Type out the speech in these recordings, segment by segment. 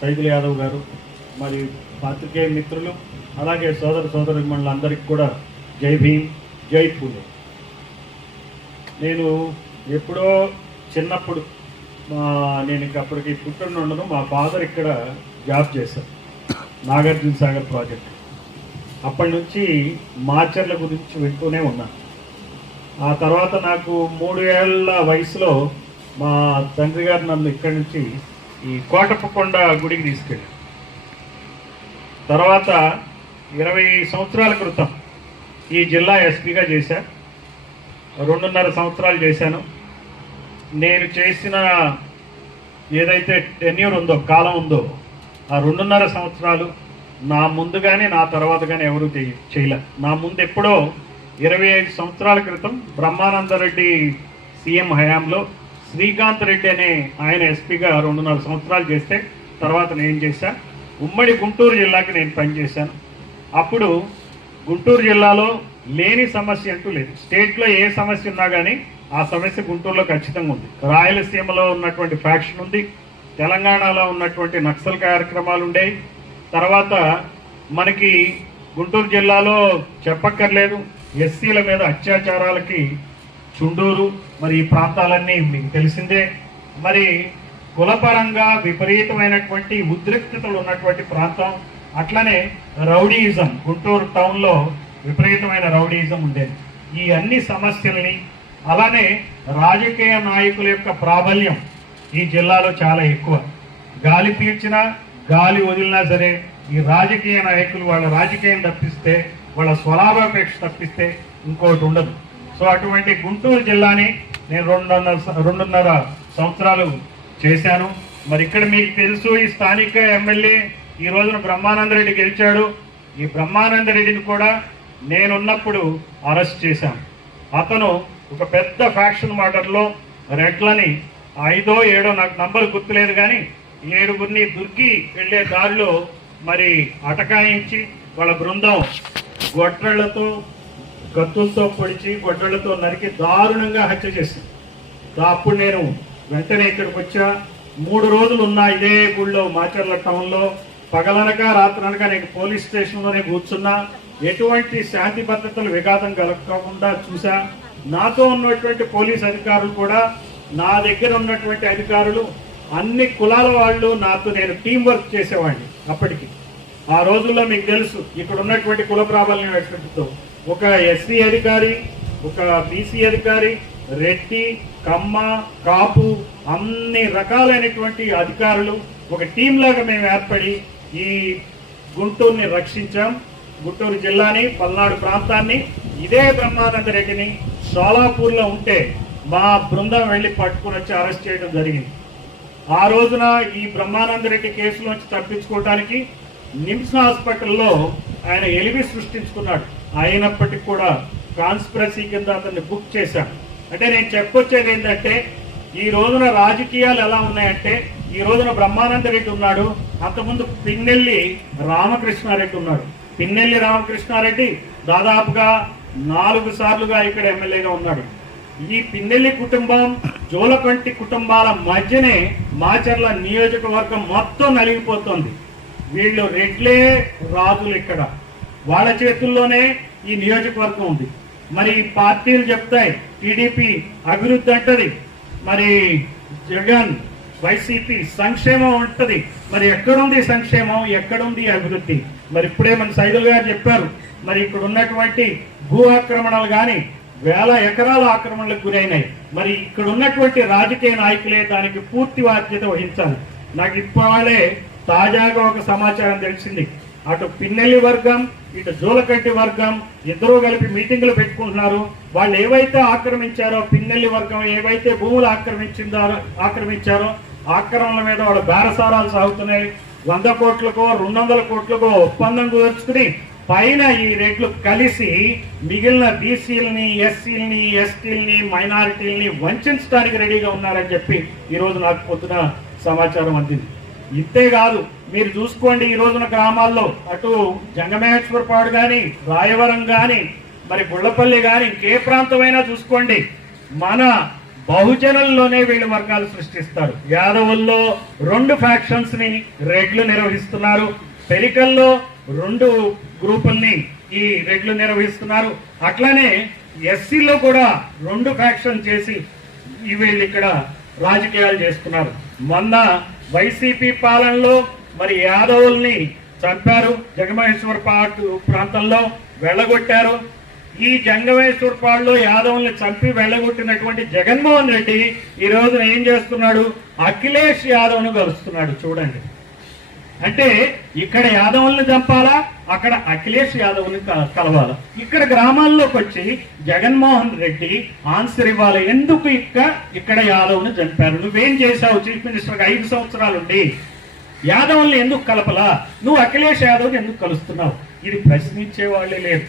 సైదుల్ యాదవ్ గారు మరి పాత్రికేయ మిత్రులు అలాగే సోదర సోదర అందరికీ కూడా జై భీమ్ జై పూలే నేను ఎప్పుడో చిన్నప్పుడు మా నేను ఇంక అప్పటికి పుట్టిన ఉండను మా ఫాదర్ ఇక్కడ జాబ్ చేశారు నాగార్జున సాగర్ ప్రాజెక్ట్. అప్పటి నుంచి మాచర్ల గురించి వింటూనే ఉన్నాను ఆ తర్వాత నాకు మూడు ఏళ్ళ వయసులో మా తండ్రి గారు నన్ను ఇక్కడి నుంచి ఈ కోటప్పకొండ గుడికి తీసుకెళ్ళారు తర్వాత ఇరవై సంవత్సరాల క్రితం ఈ జిల్లా ఎస్పీగా చేశా. రెండున్నర సంవత్సరాలు చేశాను. నేను చేసిన ఏదైతే టెన్యూర్ ఉందో కాలం ఉందో ఆ రెండున్నర సంవత్సరాలు నా ముందు కానీ నా తర్వాత కానీ ఎవరు చేయలే. నా ముందు ఎప్పుడో ఇరవై ఐదు సంవత్సరాల క్రితం బ్రహ్మానందరెడ్డి సీఎం హయాంలో శ్రీకాంత్ రెడ్డి అనే ఆయన ఎస్పీగా రెండున్నర సంవత్సరాలు చేస్తే తర్వాత నేను చేశా. ఉమ్మడి గుంటూరు జిల్లాకి నేను పనిచేశాను. అప్పుడు గుంటూరు జిల్లాలో లేని సమస్య అంటూ లేదు. స్టేట్లో ఏ సమస్య ఉన్నా కానీ ఆ సమస్య గుంటూరులో ఖచ్చితంగా ఉంది. రాయలసీమలో ఉన్నటువంటి ఫ్యాక్షన్ ఉంది. తెలంగాణలో ఉన్నటువంటి నక్సల్ కార్యక్రమాలు ఉండేవి తర్వాత మనకి గుంటూరు జిల్లాలో చెప్పక్కర్లేదు. ఎస్సీల మీద అత్యాచారాలకి చుండూరు మరి ఈ ప్రాంతాలన్నీ మీకు తెలిసిందే. మరి కులపరంగా విపరీతమైనటువంటి ఉద్రిక్తతలు ఉన్నటువంటి ప్రాంతం అట్లనే రౌడీయిజం గుంటూరు టౌన్లో విపరీతమైన రౌడీయిజం ఉండేది. ఈ అన్ని సమస్యల్ని అలానే రాజకీయ నాయకుల యొక్క ప్రాబల్యం ఈ జిల్లాలో చాలా ఎక్కువ. గాలి పీల్చినా గాలి వదిలినా సరే ఈ రాజకీయ నాయకులు వాళ్ళ రాజకీయం తప్పిస్తే వాళ్ళ స్వలాభాపేక్ష తప్పిస్తే ఇంకోటి ఉండదు. సో అటువంటి గుంటూరు జిల్లాని నేను రెండున్నర రెండున్నర సంవత్సరాలు చేశాను. మరి ఇక్కడ మీకు తెలుసు ఈ స్థానిక ఎమ్మెల్యే ఈ రోజున బ్రహ్మానంద రెడ్డి గెలిచాడు. ఈ బ్రహ్మానంద రెడ్డిని కూడా నేనున్నప్పుడు అరెస్ట్ చేశాను. అతను ఒక పెద్ద ఫ్యాక్షన్ మర్డర్లో రెడ్లని ఐదో ఏడో నాకు నంబర్ గుర్తులేదు కానీ ఏడుగురిని దుర్కి వెళ్ళే దారిలో మరి అటకాయించి వాళ్ళ బృందం గొట్రళ్ళతో కత్తులతో పొడిచి గొడ్రళ్ళతో నరికి దారుణంగా హత్య చేసింది. అప్పుడు నేను వెంటనే ఇక్కడికి వచ్చా. మూడు రోజులు ఉన్నా ఇదే గుళ్ళో మాచర్ల టౌన్లో పగలనక రాత్రనక నేను పోలీస్ స్టేషన్లోనే కూర్చున్నా. ఎటువంటి శాంతి భద్రతలు విఘాతం కలగకుండా చూసా నాతో ఉన్నటువంటి పోలీస్ అధికారులు కూడా నా దగ్గర ఉన్నటువంటి అధికారులు అన్ని కులాల వాళ్ళు నాతో నేను టీం వర్క్ చేసేవాడిని అప్పటికి. ఆ రోజుల్లో మీకు తెలుసు ఇక్కడ ఉన్నటువంటి కుల ప్రాబల్యం ఎక్కడితో ఒక ఎస్సీ అధికారి ఒక బీసీ అధికారి రెడ్డి కమ్మ కాపు అన్ని రకాలైనటువంటి అధికారులు ఒక టీం లాగా మేము ఏర్పడి ఈ గుంటూరుని రక్షించాం. గుంటూరు జిల్లాని పల్నాడు ప్రాంతాన్ని. ఇదే బ్రహ్మానంద రెడ్డిని సోలాపూర్లో ఉంటే మా బృందం వెళ్ళి పట్టుకుని వచ్చి అరెస్ట్ చేయడం జరిగింది. ఆ రోజున ఈ బ్రహ్మానంద రెడ్డి కేసులోంచి తప్పించుకోవడానికి నిమ్స్ హాస్పిటల్లో ఆయన ఎలివి సృష్టించుకున్నాడు. అయినప్పటికీ కూడా కాన్స్పిరసీ కింద అతన్ని బుక్ చేశాం. అంటే నేను చెప్పొచ్చేది ఏంటంటే ఈ రోజున రాజకీయాలు ఎలా ఉన్నాయంటే ఈ రోజున బ్రహ్మానంద రెడ్డి ఉన్నాడు అంతకుముందు పిన్నెల్లి రామకృష్ణారెడ్డి ఉన్నాడు. పిన్నెల్లి రామకృష్ణారెడ్డి దాదాపుగా నాలుగు సార్లుగా ఇక్కడ ఎమ్మెల్యేగా ఉన్నాడు. ఈ పిన్నెల్లి కుటుంబం జోలకంటి కుటుంబాల మధ్యనే మాచర్ల నియోజకవర్గం మొత్తం నలిగిపోతుంది. వీళ్ళు రెడ్లే రాజులు ఇక్కడ. వాళ్ళ చేతుల్లోనే ఈ నియోజకవర్గం ఉంది. మరి పార్టీలు చెప్తాయి టీడీపీ అభివృద్ధి అంటది మరి జగన్ వైసీపీ సంక్షేమం ఉంటుంది మరి ఎక్కడుంది సంక్షేమం ఎక్కడుంది అభివృద్ధి? మరి ఇప్పుడే మన సైదుల్ గారు చెప్పారు మరి ఇక్కడ ఉన్నటువంటి భూ ఆక్రమణలు కానీ వేల ఎకరాల ఆక్రమణలకు గురైనాయి. మరి ఇక్కడ ఉన్నటువంటి రాజకీయ నాయకులే దానికి పూర్తి బాధ్యత వహించాలి. నాకు ఇప్పుడే తాజాగా ఒక సమాచారం తెలిసింది. అటు పిన్నెల్లి వర్గం ఇటు జూలకంటి వర్గం ఇద్దరూ కలిపి మీటింగులు పెట్టుకుంటున్నారు. వాళ్ళు ఏవైతే ఆక్రమించారో పిన్నెల్లి వర్గం ఏవైతే భూములు ఆక్రమించిందారో ఆక్రమించారో ఆక్రమణల మీద వాళ్ళు బేరసారాలు సాగుతున్నాయి. వంద కోట్లకో రెండు వందల కోట్లకో ఒప్పందం కుదుర్చుకుని పైన ఈ రేట్లు కలిసి మిగిలిన బీసీలని ఎస్సీలని ఎస్టీలని మైనారిటీలని వంచడానికి రెడీగా ఉన్నారని చెప్పి ఈరోజు నాకు పొద్దున సమాచారం అందింది. ఇంతే కాదు మీరు చూసుకోండి ఈ రోజున గ్రామాల్లో. అటు జంగమేశ్వరపాడు కానీ రాయవరం కానీ మరి గుళ్ళపల్లి కానీ ఇంకే ప్రాంతమైనా చూసుకోండి. మన బహుజనంలోనే వీళ్ళు వర్గాలు సృష్టిస్తారు. యాదవుల్లో రెండు ఫ్యాక్షన్స్ని రెడ్లు నిర్వహిస్తున్నారు. పెరికల్లో రెండు గ్రూపుల్ని ఈ రెడ్లు నిర్వహిస్తున్నారు. అట్లానే ఎస్సీలో కూడా రెండు ఫ్యాక్షన్ చేసి వీళ్ళు ఇక్కడ రాజకీయాలు చేస్తున్నారు. మొన్న వైసీపీ పాలనలో మరి యాదవుల్ని చంపారు. జగమహేశ్వర పాటు ప్రాంతంలో వెళ్ళగొట్టారు. ఈ జంగమేశ్వర పాడులో యాదవుల్ని చంపి వెళ్ళగొట్టినటువంటి జగన్మోహన్ రెడ్డి ఈ రోజున ఏం చేస్తున్నాడు? అఖిలేష్ యాదవ్ను కలుస్తున్నాడు. చూడండి. అంటే ఇక్కడ యాదవుల్ని చంపాలా? అక్కడ అఖిలేష్ యాదవ్ని క- కలవాలా? ఇక్కడ గ్రామాల్లోకి వచ్చి జగన్మోహన్ రెడ్డి ఆన్సర్ ఇవ్వాలి. ఎందుకు ఇక్కడ ఇక్కడ యాదవ్ని చంపారు? నువ్వేం చేశావు? చీఫ్ మినిస్టర్ ఐదు సంవత్సరాలుండి. యాదవుల్ని ఎందుకు కలపలా? నువ్వు అఖిలేష్ యాదవ్ని ఎందుకు కలుస్తున్నావు? ఇది ప్రశ్నించే వాళ్ళే లేరు.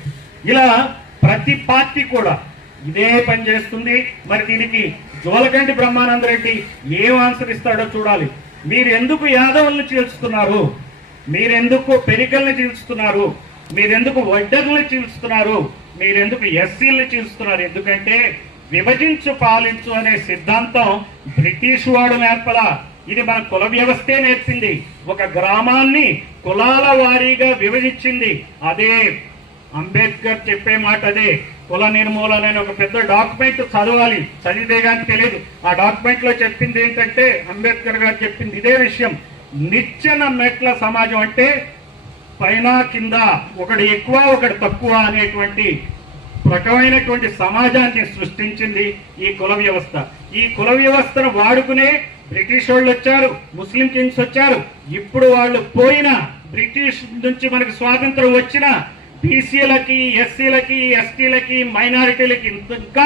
ఇలా ప్రతి పార్టీ కూడా ఇదే పని చేస్తుంది. మరి దీనికి జోలకంటి బ్రహ్మానంద రెడ్డి ఏం ఆన్సర్ ఇస్తాడో చూడాలి. మీరు ఎందుకు యాదవుల్ని చీల్చుతున్నారు? మీరెందుకు పెరికల్ని చీల్చుతున్నారు? మీరెందుకు వడ్డర్ని చీల్చుతున్నారు? మీరెందుకు ఎస్సీల్ని చీల్చుతున్నారు? ఎందుకంటే విభజించు పాలించు అనే సిద్ధాంతం బ్రిటిష్ వాడు నేర్పలా. ఇది మన కుల వ్యవస్థే నేర్పింది. ఒక గ్రామాన్ని కులాల వారీగా విభజించింది. అదే అంబేద్కర్ చెప్పే మాట అదే. కుల నిర్మూలన అనే ఒక పెద్ద డాక్యుమెంట్ చదవాలి. చదివితే కానీ తెలియదు. ఆ డాక్యుమెంట్లో చెప్పింది ఏంటంటే అంబేద్కర్ గారు చెప్పింది ఇదే విషయం. నిచ్చెన మెట్ల సమాజం అంటే పైన కింద ఒకడు ఎక్కువ ఒకడు తక్కువ అనేటువంటి రకమైనటువంటి సమాజాన్ని సృష్టించింది ఈ కుల వ్యవస్థ. ఈ కుల వ్యవస్థను వాడుకునే బ్రిటిష్ వాళ్ళు వచ్చారు ముస్లిం కింగ్స్ వచ్చారు. ఇప్పుడు వాళ్ళు పోయిన బ్రిటిష్ నుంచి మనకు స్వాతంత్రం వచ్చిన బీసీలకి ఎస్సీలకి ఎస్టీలకి మైనారిటీలకి ఇంకా